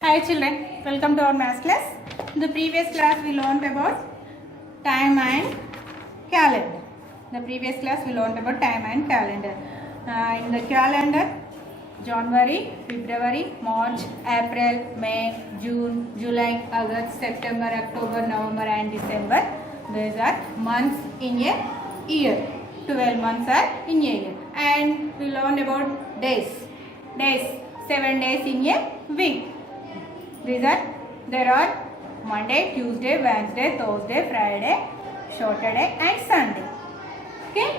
Hi children, welcome to our math class. In the previous class we learned about time and calendar. In the calendar, January, February, March, April, May, June, July, August, September, October, November and December. These are months in a year. 12 months are in a year. And we learned about days. 7 days in a week. There are Monday, Tuesday, Wednesday, Thursday, Friday, Saturday and Sunday. Okay?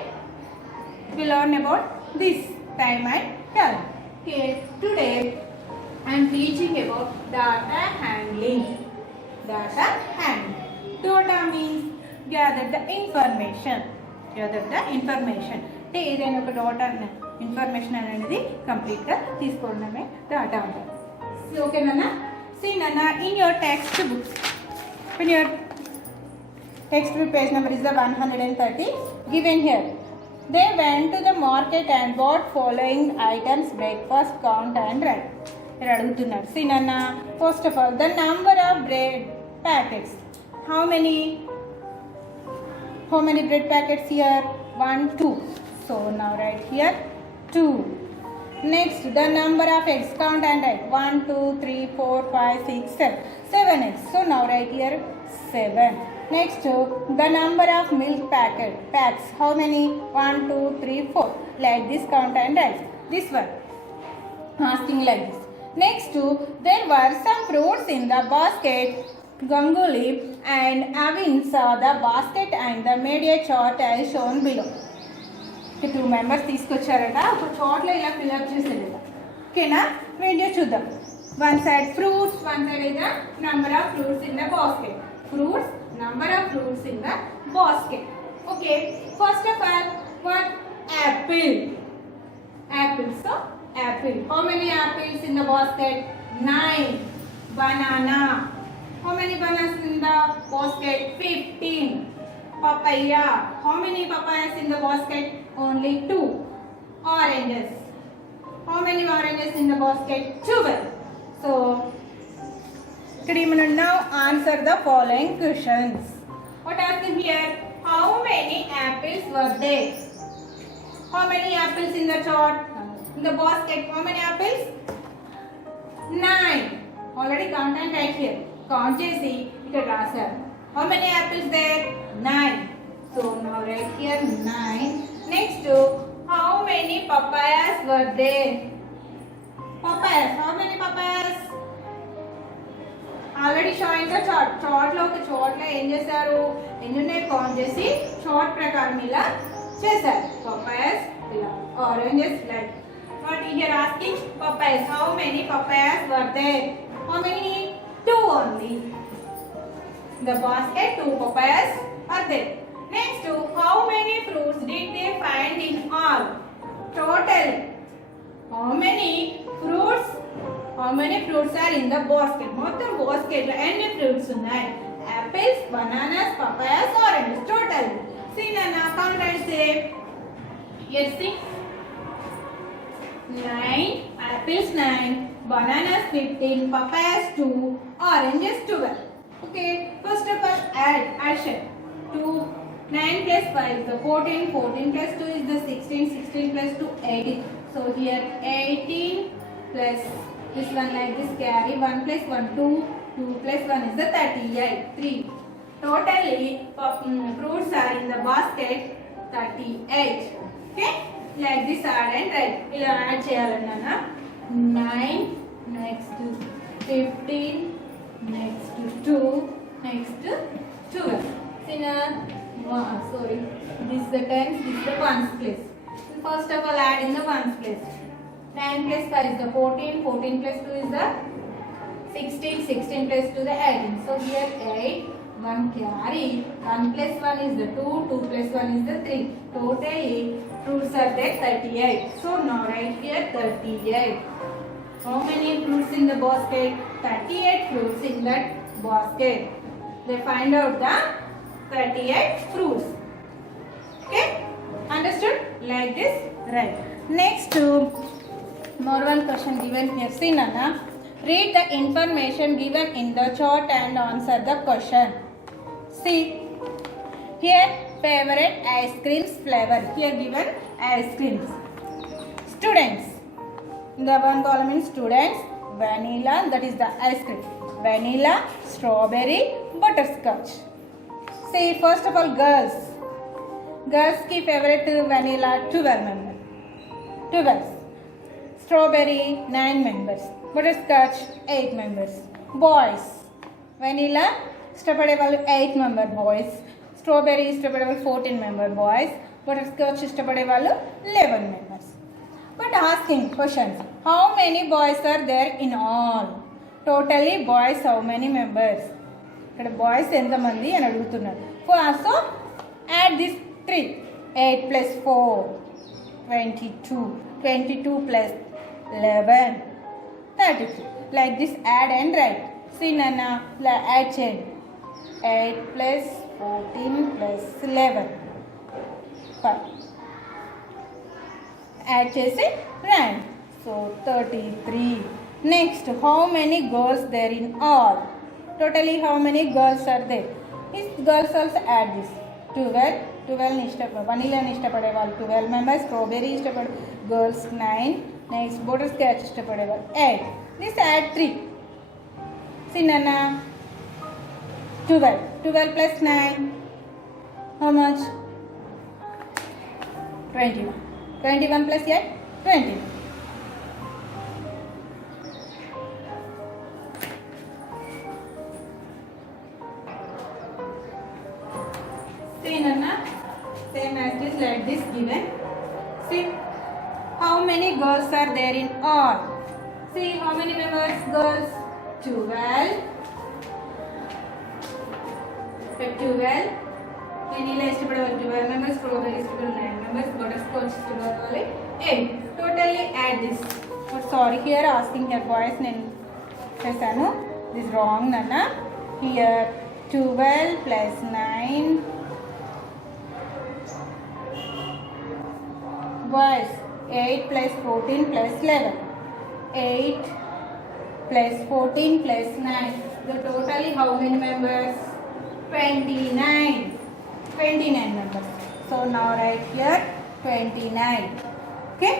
We learn about this time and calendar. Okay, today I am teaching about data handling. Data means gather the information. అంటే ఏదైనా ఒక data information అనేది కంప్లీట్గా తీసుకోవడమే data అంటారు. ఓకేనా? See Nana, in your textbooks, when your textbook page number is the 130 given here. They went to the market and bought following items: breakfast, count and write. Here adugutunnaru. See Nana, first of all, the number of bread packets. How many bread packets here? 1, 2. So now write here 2. Next, the number of eggs, count and write. 1, 2, 3, 4, 5, 6, 7. 7 eggs. So now write here 7. Next, the number of milk packs. How many? 1, 2, 3, 4. Like this, count and write. This one. Asking like this. Next, there were some fruits in the basket. Ganguly and Avin saw the basket and made a chart as shown below. 2 members తీసుకొచ్చారట, ఒక చార్ట్లో ఇలా fill up చేసేట. ఓకేనా? Video చూద్దాం. One side fruits, one side is the number of fruits in the basket. Fruits, number of fruits in the basket. Okay, first of all what? Apple. So apple. How many apples in the basket? 9. Banana. How many bananas in the basket? 15. Papaya. How many papayas in the basket? Only 2. Oranges. How many oranges in the basket? 12. So, now answer the following questions. What asking here? How many apples were there? How many apples in the chart? In the basket, how many apples? 9. Already count and write here. Count చేసి ఇక్కడ రాశారు. How many apples there? 9. So now write here 9. Next, how many papayas were there? Papayas. How many papayas? Already showing the chart. Chart లో ఏం చేశారు? ఎన్ని ఉన్నాయి count చేసి chart ప్రకారం ఇలా చేశారు. Papayas ఇలా, oranges like. What here asking? Papayas. How many papayas were there? How many? 2 only. The basket 2 papayas are there. Next, how many fruits did they find in all? Total. How many fruits are in the basket? మొత్తం basket లో ఎన్ని fruits ఉన్నాయి? Apples, bananas, papayas, oranges. Total. See Nana, count and say. Yes, see. 9 apples, 9 bananas, 15 papayas, 2 oranges, 12. Okay, first of all addition. 2 9 plus 5 is the 14, 14 plus 2 is the 16, 16 plus 2 18. So here 18 plus this one like this, carry 1 plus 1 2, 2 plus 1 is the 38, 3. Totally fruits are in the basket 38. Okay, like this add and write. ఇలా add చేయాలన్నా 9 next 15 next 2 next 12. Sorry, this is the tens, this is the ones place. First of all add in the ones place. 9 plus 5 is the 14, 14 plus 2 is the 16, 16 plus 2 the 18. So here 8, 1 carry, 1 plus 1 is the 2, 2 plus 1 is the 3. Totally fruits are there 38. So now write here 38. How many fruits in the basket? 38 fruits in that basket. They find out the 38 fruits. Okay, understood? Like this, right? Next, more one question given here. See Nana, Read the information given in the chart and answer the question. See, here favorite ice creams flavor. Here given ice creams. Students. In the one column in students, vanilla, that is the ice cream. Vanilla, strawberry, butterscotch. See, first of all, girls. Girls की favorite vanilla 12 members. 12. Strawberry 9 members. Butterscotch 8 members. Boys. Vanilla ఇష్టపడే వాళ్ళు 8 member boys. Strawberry ఇష్టపడే వాళ్ళు 14 member boys. Butterscotch ఇష్టపడే వాళ్ళు 11 members. But asking questions. How many boys are there in all? Totally boys how many members? ఇక్కడ boys ఎంతమంది అని అడుగుతున్నారు. So add this 3. 8 plus 4 22. 22 plus 11 33. Like this, add and write. See Nana, add chain. 8 plus 14 plus 11 5. Add chesi write. So 33. Next, how many girls there in all? Totally how many girls are there? These girls also add this. 12. 12 ni ishtapade vanilla ni ishtapade vallu 12 members. Strawberry ishtapade girls 9. Next, butterscotch ishtapade vallu 8. This add 3. See Nana, 12. 12 plus 9. How much? 21. 21 plus 8. 20. See Nana, same as this, like this given. See, how many girls are there in all? See, how many members? Girls 12. 12. Vanilla ఇష్టపడే 12 members. Strawberry ఇష్టపడే 9 members. Butterscotch ఇష్టపడే 8. Totally add this. But sorry, here asking here boys నేను చేశాను. This wrong Nana. Here 12 plus 9. Boys 8 plus 14 plus 11. 8 plus 14 plus 9. The totally how many members? 29. 29 members. So now write here 29. Okay.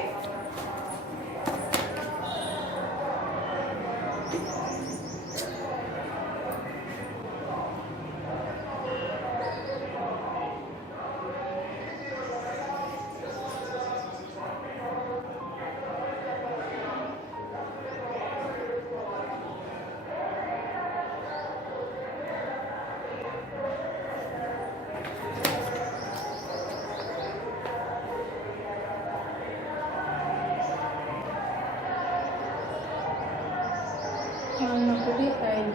ఒకటి 5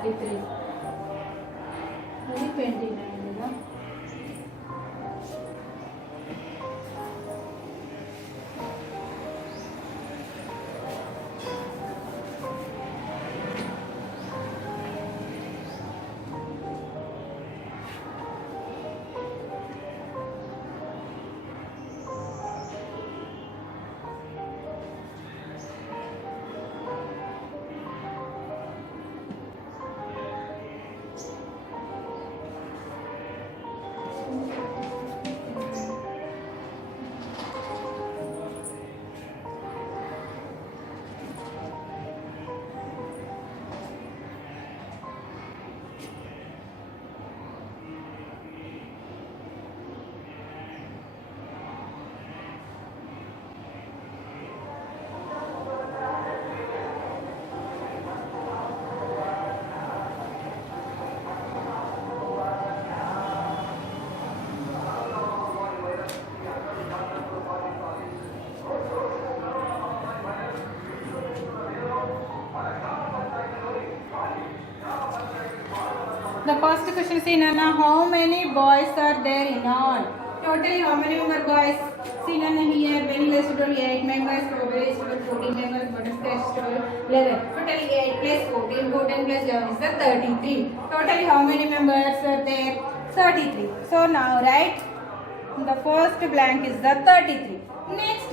13. అది 29 కదా. The first question is Nana, how many boys are there in all? Totally how many boys? See Nana here, vanilla is 8 members, strawberry is 14 members, butterscotch sketch 12, 11. Totally 8 plus 14, 14 plus 11 is the 33. Totally how many members are there? 33. So now write the first blank is the 33. Next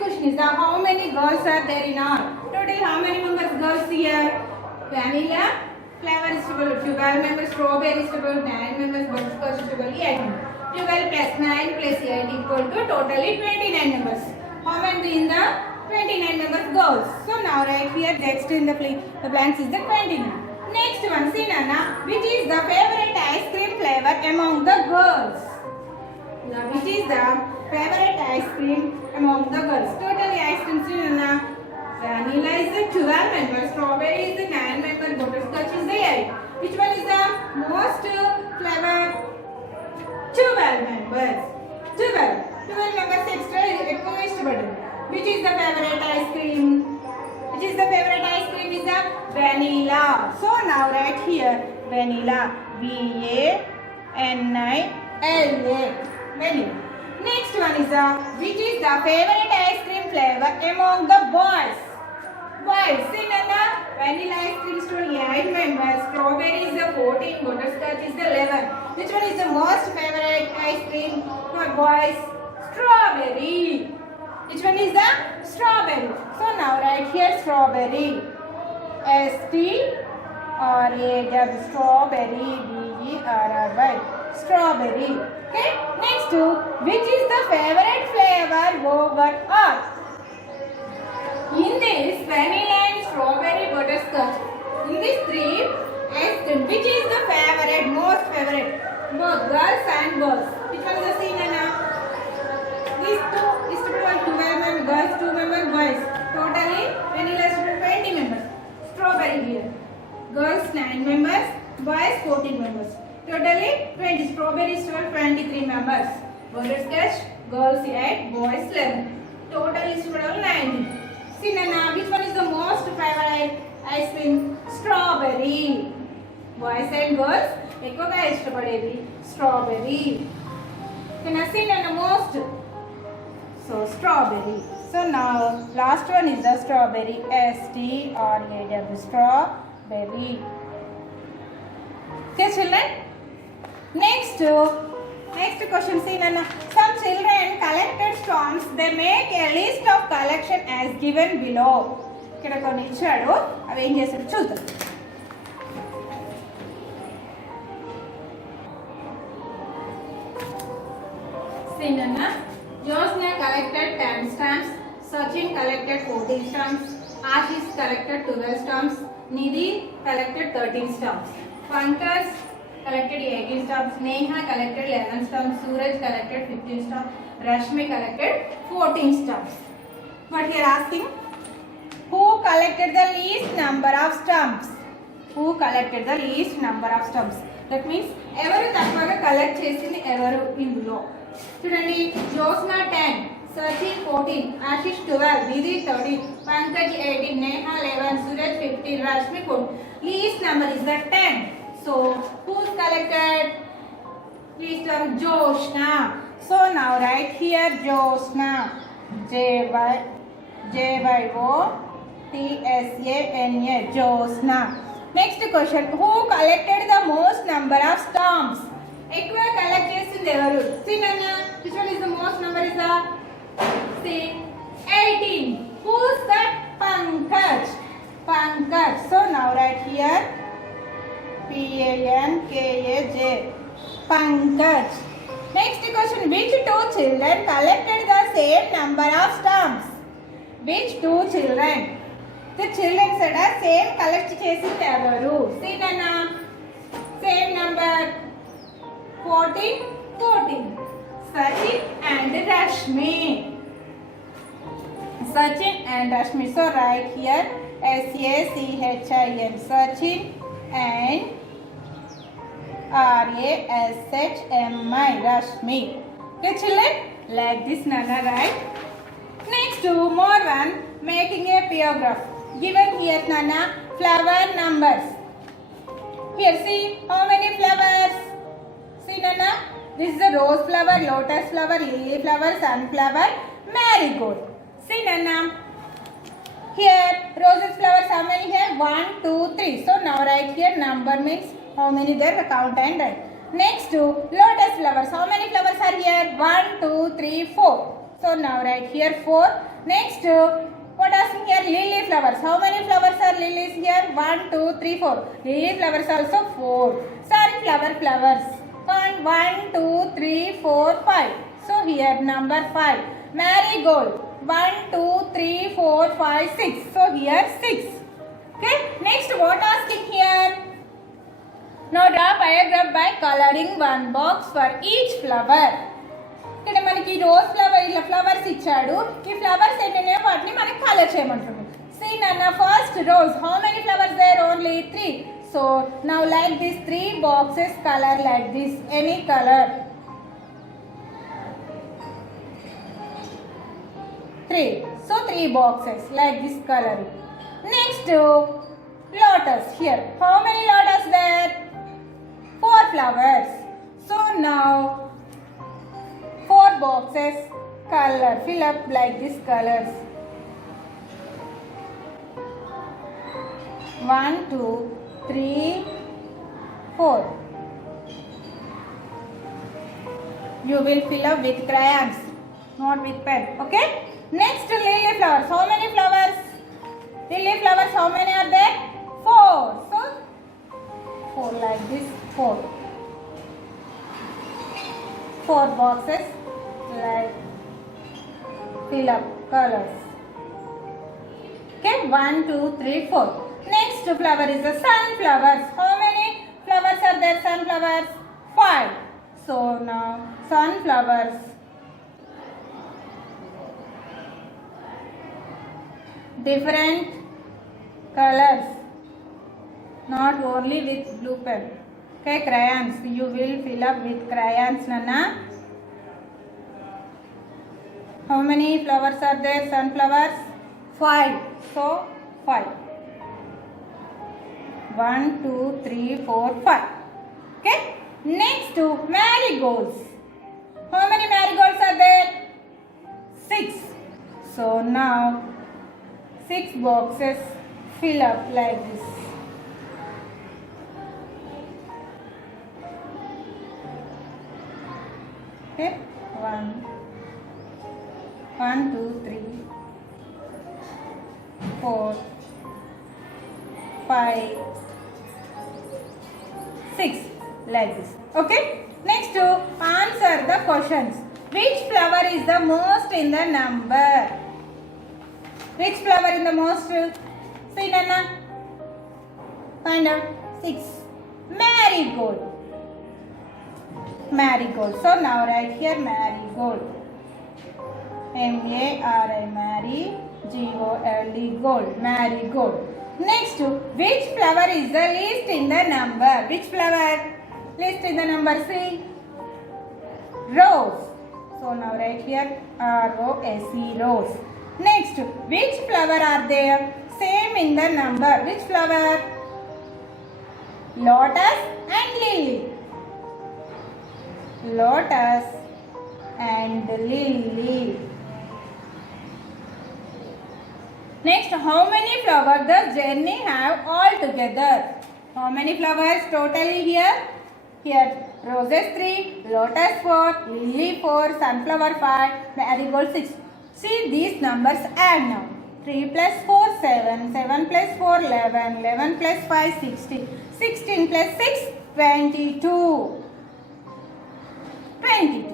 question is the how many girls are there in all? Total how many members girls here? Vanilla, flavor is 12 members, strawberry is 9 members, butterscotch is 8 members. 12 plus 9 plus 8 equal to totally 29 members. How many in the 29 members girls? So now right here next in the blanks is the 29. Next one, see Nana, which is the favorite ice cream flavor among the girls? Now, which is the favorite ice cream among the girls? Totally ice cream, see Nana. Vanilla is the 12 members, strawberry is the 9 members, butterscotch is the 8. Which one is the most flavor? 12 members. 12 members extra is which is the favorite ice cream? Which is the favorite ice cream is the vanilla. So now right here vanilla. vanilla. Vanilla. Next one is the which is the favorite ice cream flavor among the boys? Boys. See Nana, vanilla ice cream is 28 members, strawberry is the 14, butterscotch is the 11. Which one is the most favorite ice cream for boys? Strawberry. Which one is the strawberry? So now right here strawberry. S-T-R-A-W strawberry. D-E-R-R-Y strawberry. Okay. Next which is the favorite flavor over all? In this vanilla and strawberry butterscotch. In these three, which is the favorite, most favorite? Both girls and boys. Which one is the C Nana? These two is to be 12 members, girls 2 members, boys. Totally vanilla is to be 20 members. Strawberry here. Girls 9 members, boys 14 members. Totally 20. Strawberry is to be 23 members. Butterscotch, girls 8, boys 11. Total is to be 90. See Nana, which one is the most favorite ice cream? Strawberry. Boys and girls ఎక్కువగా ఇష్టపడేది strawberry. Can I see Nana most? So strawberry. So now last one is the strawberry. S-T-R-A-W strawberry. Okay children. Next question, see Nana. Some children collected stamps. They make a list of collection as given below. ఇక్కడ కొన్ని ఇచ్చాడు, అవి ఏం చేశాడు చూద్దాం. See Nana. Josna collected 10 stamps. Sachin collected 14 stamps. Ashish collected 12 stamps. Nidhi collected 13 stamps. Pankaj collected 18 stamps. Neha collected 11 stamps. Suraj collected 15 stamps. Rashmi collected 14 stamps. What he are asking? Who collected the least number of stamps? Who collected the least number of stamps? That means ఎవరు తక్కువగా collect చేసింది ఎవరు ఇందులో చూడండి. జోస్నా 10, సచిన్ 14, ఆశిష్ 12, నిధి 13, Pankaj 18, Neha 11, Suraj 15, Rashmi 14. Least number is the 10. So who's collected? Please term Josna. So now write here Josna. J-Y-O-T-S-A-N-A. Josna. Next question. Who collected the most number of stamps? ఎక్కువ collect చేసింది ఎవరు? See Nana, which one is the most number is the? See 18. Who's that? Pankaj. So now write here P-A-N-K-A-J. Pankaj. Next question. Which two children collected the same number of stamps? Which two children? The children said same collect చేసింది ఎవరు? See Nana, same number 14. Sachin and Rashmi. So write here S-A-C-H-I-N. Sachin and R-A-S-H-M-I. Rashmi. Okay children, like this Nana write. Next more one, making a paragraph. Given here Nana, flower numbers. Here see how many flowers? See Nana, this is the rose flower, lotus flower, lily flower, sunflower, marigold. See Nana, Here roses flowers how many here? 1, 2, 3. So now write here number means how many there, count and write. Next to lotus flowers. How many flowers are here? 1, 2, 3, 4. So now write here 4. Next to what asking here? Lily flowers. How many flowers are lilies here? 1, 2, 3, 4. Lily flowers also 4. Sunflower flowers. 1, 2, 3, 4, 5. So here number 5. Marigold. 1, 2, 3, 4, 5, 6. So here 6. Okay. Next what asking here? Now draw paragraph by coloring one box for each flower. ఇక్కడ మనకి rose flower ఇలా flowers ఇచ్చాడు. ఈ flowers ఏంటనే వాటిని మనకి colour చేయమంటున్నాడు. See Nana, first rose. How many flowers there? Only 3. So now like these 3 boxes color like this. Any color. 3. So 3 boxes like this color. Next lotus here. How many lotus there? 4 flowers. So now 4 boxes color. Fill up like this colors. 1, 2, 3, 4. You will fill up with crayons, not with pen. Okay. Next lily flowers. How many flowers? Lily flowers how many are there? 4. So 4 like this. 4 boxes like fill up colors. Okay, 1, 2, 3, 4. Next flower is the sunflowers. How many flowers are there? Sunflowers 5. So now sunflowers different colors, not only with blue pen. Okay, crayons. You will fill up with crayons, Nana. How many flowers are there? Sunflowers 5. So 5. 1, 2, 3, 4, 5. Okay. Next to marigolds. How many marigolds are there? 6. So now 6 boxes fill up like this. Okay, 1, 2, 3, 4, 5, 6 like this. Okay. Next to answer the questions. Which flower is the most in the number? Which flower in the most? See Nana. Find out. 6. Marigold. Marigold. So now write here marigold. M-A-R-I, Mary, G-O-L-D, gold. Marigold. Next, which flower is the least in the number? Which flower? Least in the number, see? Rose. So now write here R-O-S-E, rose. Next, which flower are there? Same in the number. Which flower? Lotus and lily. Lotus and lily. Next, how many flowers does Jenny have all together? How many flowers totally here? Here, roses 3, lotus 4, lily 4, sunflower 5, marigold 6. See these numbers add now. 3 plus 4, 7, 7 plus 4, 11, 11 plus 5, 16, 16 plus 6, 22. 22.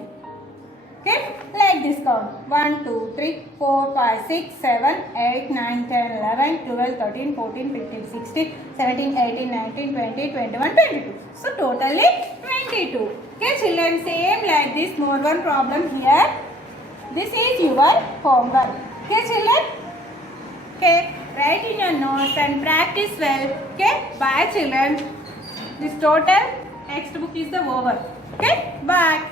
Okay, like this count. 1, 2, 3, 4, 5, 6, 7, 8, 9, 10, 11, 12, 13, 14, 15, 16, 17, 18, 19, 20, 21, 22. So totally 22. Okay children, same like this, more one problem here. This is your homework. Okay children? Okay, write in your notes and practice well. Okay, bye children. This total textbook is the over. Okay, bye.